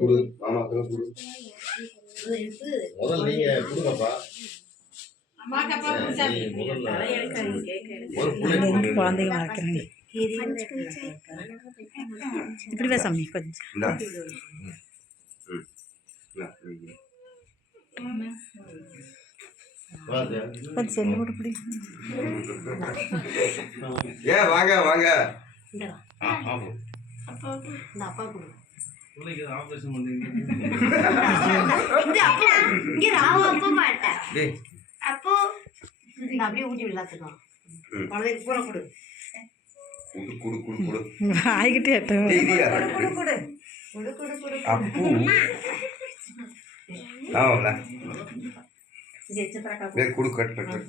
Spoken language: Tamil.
கொடு மாமா கொடு முதல்ல நீங்க கொடுங்கப்பா. குழந்தைங்க வளர்க்குறேங்க இப்படி பேசாமி கொஞ்சம் கொஞ்சம் செல்லு கூட பிடி. ஏன் வாங்க வாங்க அப்பா கொடு. அப்போ அப்படியே ஊட்டி விளாத்துக்கலாம். குழந்தைக்கு பூரா கொடு. ஆகிட்டே அப்பு குடு கட் கத்தி